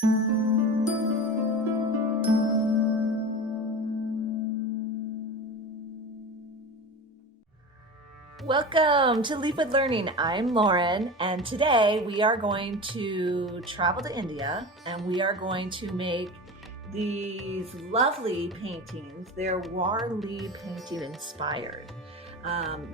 Welcome to Leafwood Learning. I'm Lauren, and today we are going to travel to India and we are going to make these lovely paintings. They're Warli painting inspired.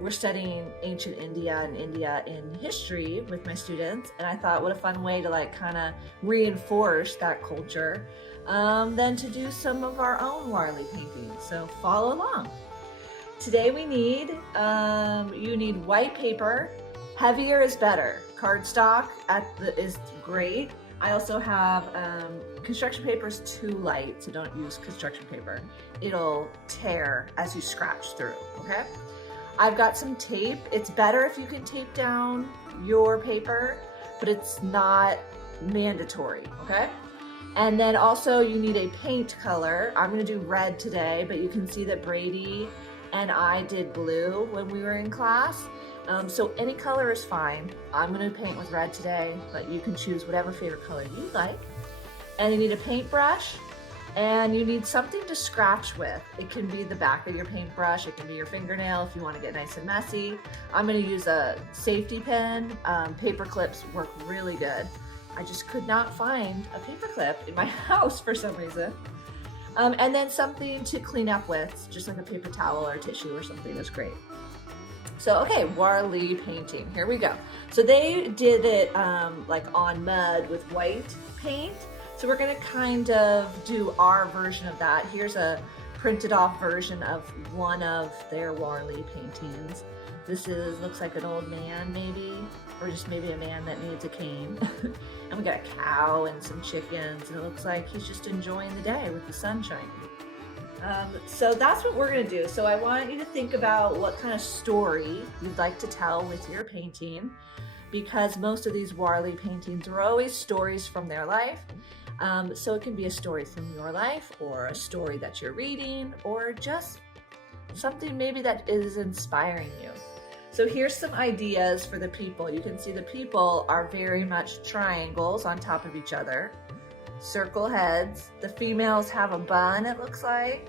We're studying ancient India and India in history with my students, and I thought what a fun way to kind of reinforce that culture than to do some of our own Warli paintings. So follow along. Today we need, you need white paper. Heavier is better. Cardstock is great. I also have, construction paper is too light, so don't use construction paper. It'll tear as you scratch through, okay? I've got some tape. It's better if you can tape down your paper, but it's not mandatory, okay? And then also you need a paint color. I'm gonna do red today, but you can see that Brady and I did blue when we were in class. So any color is fine. I'm gonna paint with red today, but you can choose whatever favorite color you like. And you need a paintbrush, and you need something to scratch with. It can be the back of your paintbrush, it can be your fingernail if you wanna get nice and messy. I'm gonna use a safety pin. Paper clips work really good. I just could not find a paper clip in my house for some reason. And then something to clean up with, just like a paper towel or tissue or something is great. So, okay, Warli painting, here we go. So they did it like on mud with white paint. So we're gonna kind of do our version of that. Here's a printed off version of one of their Warli paintings. This looks like an old man maybe, or just maybe a man that needs a cane. And we got a cow and some chickens, and it looks like he's just enjoying the day with the sun shining. So that's what we're gonna do. So I want you to think about what kind of story you'd like to tell with your painting, because most of these Warli paintings are always stories from their life. So it can be a story from your life, or a story that you're reading, or just something maybe that is inspiring you. So here's some ideas for the people. You can see the people are very much triangles on top of each other. Circle heads. The females have a bun, it looks like.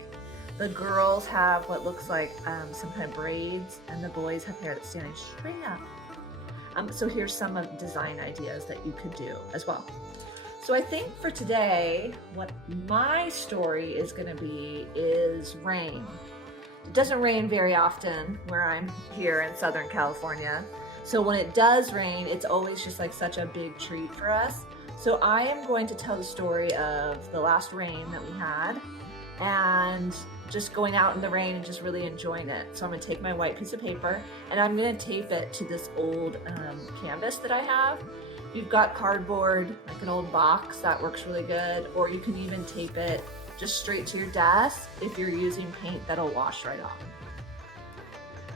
The girls have what looks like some kind of braids, and the boys have hair that's standing straight up. So here's some of the design ideas that you could do as well. So I think for today, what my story is gonna be is rain. It doesn't rain very often where I'm here in Southern California. So when it does rain, it's always just like such a big treat for us. So I am going to tell the story of the last rain that we had and just going out in the rain and just really enjoying it. So I'm gonna take my white piece of paper and I'm gonna tape it to this old canvas that I have. You've got cardboard, like an old box, that works really good. Or you can even tape it just straight to your desk if you're using paint that'll wash right off.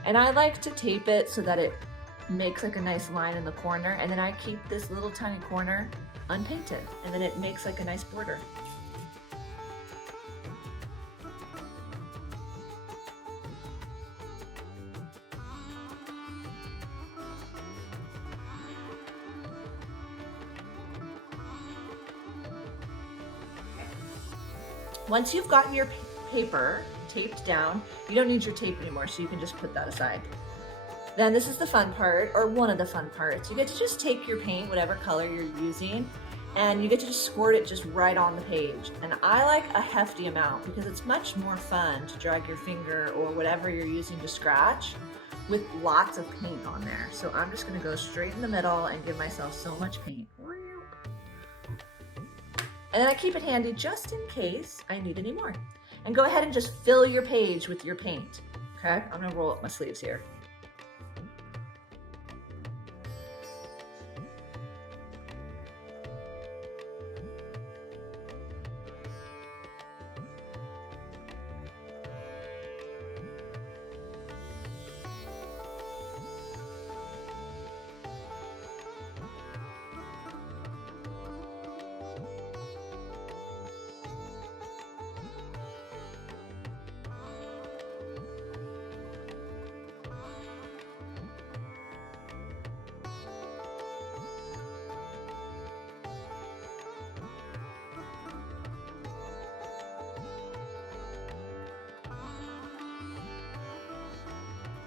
And I like to tape it so that it makes like a nice line in the corner, and then I keep this little tiny corner unpainted, and then it makes like a nice border. Once you've gotten your paper taped down, you don't need your tape anymore, so you can just put that aside. Then this is the fun part, or one of the fun parts. You get to just take your paint, whatever color you're using, and you get to just squirt it just right on the page. And I like a hefty amount because it's much more fun to drag your finger or whatever you're using to scratch with lots of paint on there. So I'm just gonna go straight in the middle and give myself so much paint. And then I keep it handy just in case I need any more. And go ahead and just fill your page with your paint. Okay, I'm gonna roll up my sleeves here.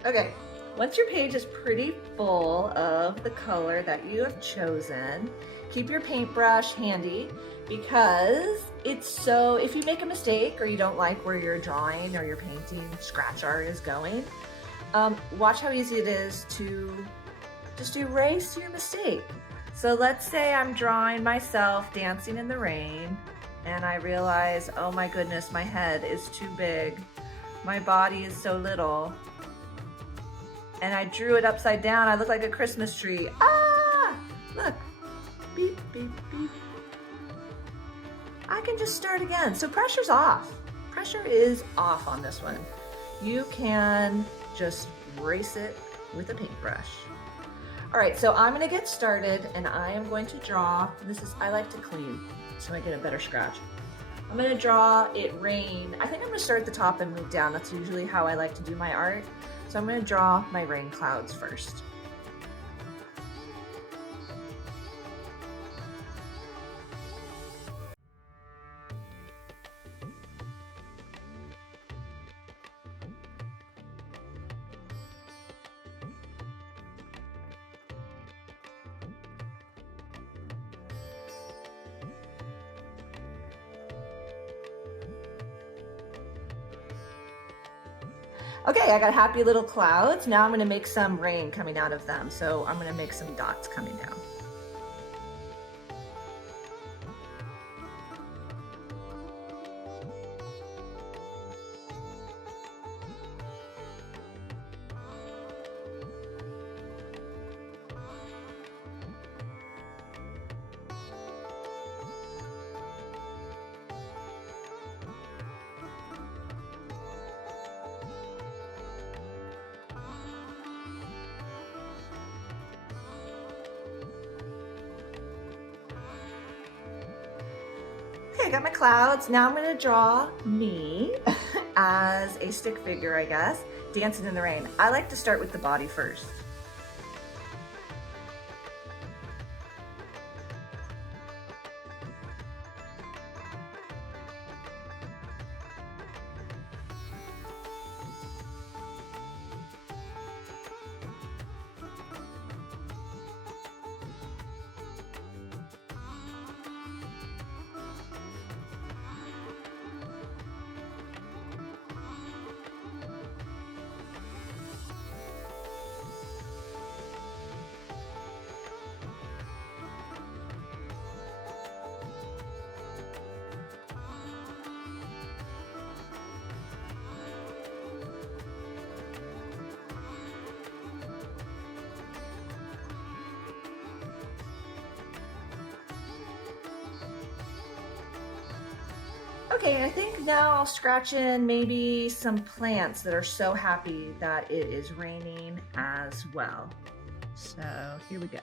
Okay, once your page is pretty full of the color that you have chosen, keep your paintbrush handy because if you make a mistake or you don't like where your drawing or your painting scratch art is going, watch how easy it is to just erase your mistake. So let's say I'm drawing myself dancing in the rain and I realize, oh my goodness, my head is too big. My body is so little. And I drew it upside down. I look like a Christmas tree. Ah, look, beep, beep, beep. I can just start again. So pressure's off. Pressure is off on this one. You can just erase it with a paintbrush. All right, so I'm gonna get started and I am going to draw, I like to clean so I get a better scratch. I'm gonna draw it rain. I think I'm gonna start at the top and move down. That's usually how I like to do my art. So I'm gonna draw my rain clouds first. Okay, I got happy little clouds. Now I'm gonna make some rain coming out of them. So I'm gonna make some dots coming down. Okay, I got my clouds. Now I'm gonna draw me as a stick figure, I guess, dancing in the rain. I like to start with the body first. Okay, I think now I'll scratch in maybe some plants that are so happy that it is raining as well. So here we go.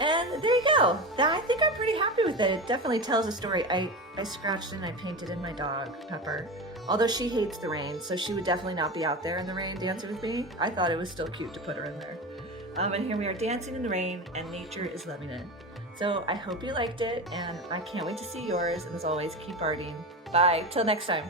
And there you go. I think I'm pretty happy with it. It definitely tells a story. I scratched and I painted in my dog, Pepper. Although she hates the rain, so she would definitely not be out there in the rain dancing with me. I thought it was still cute to put her in there. And here we are dancing in the rain, and nature is loving it. So I hope you liked it, and I can't wait to see yours. And as always, keep arting. Bye. Till next time.